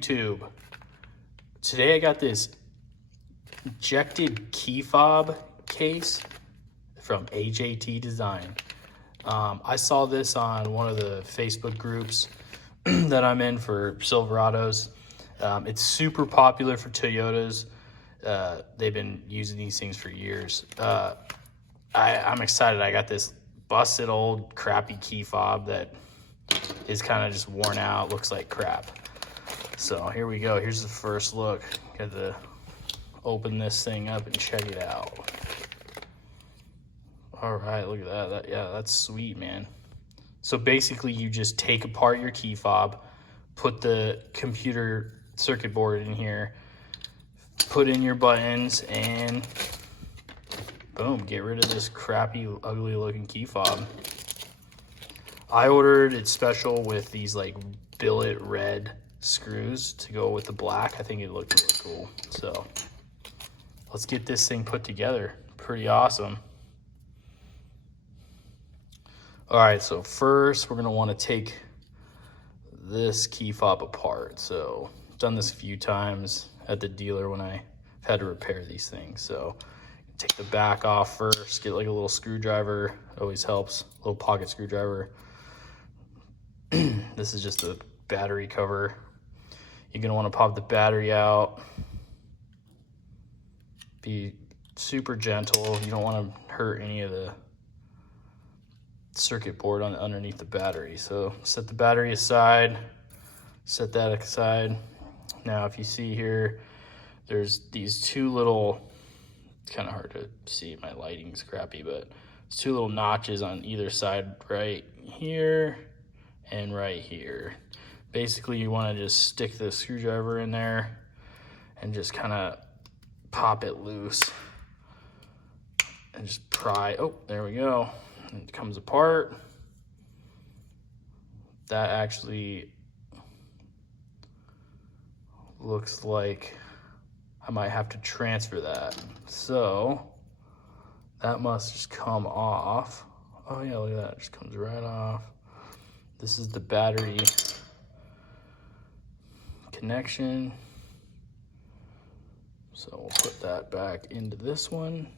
YouTube? Today I got this ejected key fob case from AJT Design. I saw this on one of the Facebook groups that I'm in for Silverados. It's super popular for Toyotas. They've been using these things for years. I'm excited. I got this busted old crappy key fob that is kind of just worn out, looks like crap. So here we go. Here's the first look. Got to open this thing up and check it out. All right, look at that. Yeah, that's sweet, man. So basically you just take apart your key fob, put the computer circuit board in here, put in your buttons, and boom, get rid of this crappy, ugly looking key fob. I ordered it special with these like billet red screws to go with the black. I think it looked really cool. So let's get this thing put together. Pretty awesome. All right, so first we're gonna wanna take this key fob apart. So I've done this a few times at the dealer when I've had to repair these things. So take the back off first, get like a little screwdriver, always helps, a little pocket screwdriver. This is just a battery cover. You're gonna wanna pop the battery out. Be super gentle. You don't wanna hurt any of the circuit board underneath the battery. So set the battery aside, set that aside. Now if you see here, there's these two little, it's kind of hard to see, my lighting's crappy, but it's two little notches on either side, right here and right here. Basically you want to just stick the screwdriver in there and just kind of pop it loose and just pry. Oh, there we go. It comes apart. That actually looks like I might have to transfer that. So that must just come off. Oh yeah, look at that, it just comes right off. This is the battery connection. So we'll put that back into this one.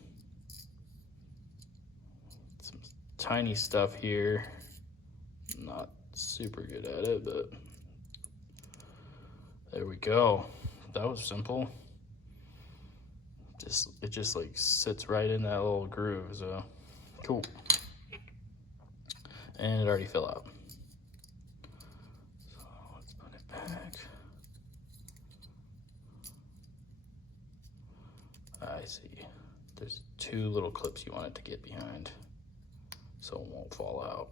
Some tiny stuff here. Not super good at it, but there we go. That was simple. It just like sits right in that little groove, so cool. And it already fell out. So let's put it back. I see. There's two little clips you want it to get behind so it won't fall out.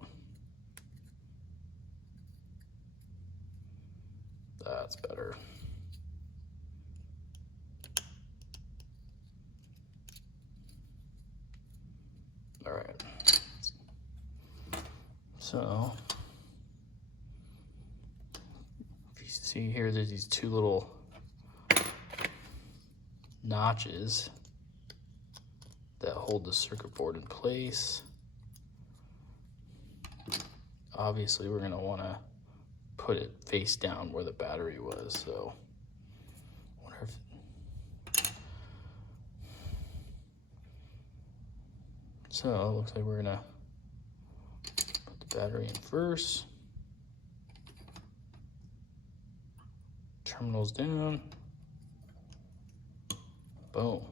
That's better. All right. So if you see here, there's these two little notches that hold the circuit board in place. Obviously we're going to want to put it face down where the battery was, so I wonder if so it looks like we're going to put the battery in first, terminals down, boom.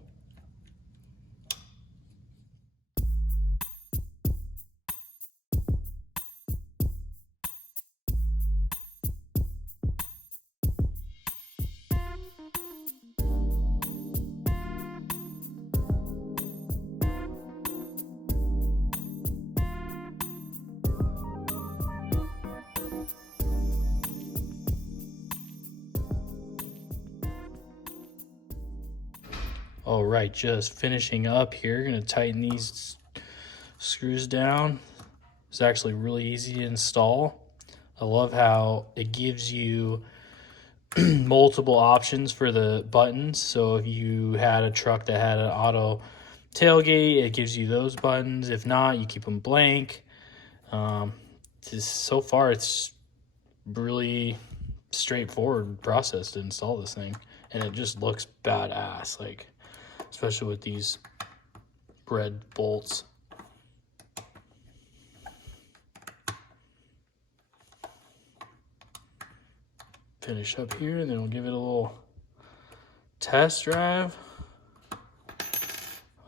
All right, just finishing up here. Gonna tighten these screws down. It's actually really easy to install. I love how it gives you multiple options for the buttons. So if you had a truck that had an auto tailgate, it gives you those buttons. If not, you keep them blank. So far, it's really straightforward process to install this thing, and it just looks badass, like especially with these red bolts. Finish up here, and then we'll give it a little test drive.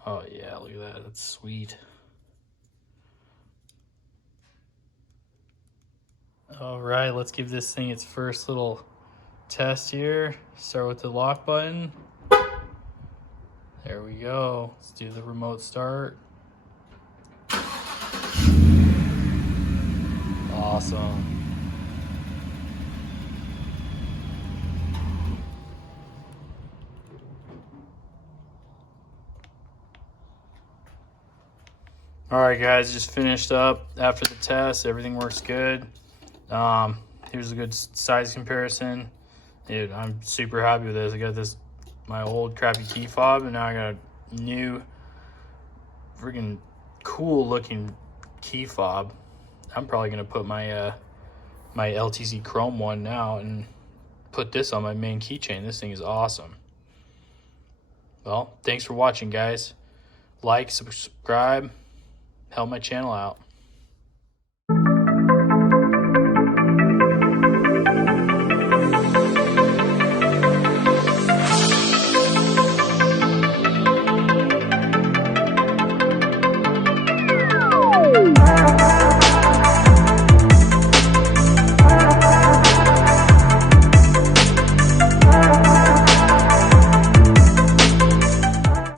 Oh yeah, look at that, that's sweet. All right, let's give this thing its first little test here. Start with the lock button. There we go. Let's do the remote start. Awesome. All right, guys, just finished up after the test. Everything works good. Here's a good size comparison. Dude, I'm super happy with this. I got this, my old crappy key fob, and now I got a new freaking cool looking key fob. I'm probably gonna put my my LTZ Chrome one now and put this on my main keychain. This thing is awesome. Well, thanks for watching, guys. Like, subscribe, help my channel out.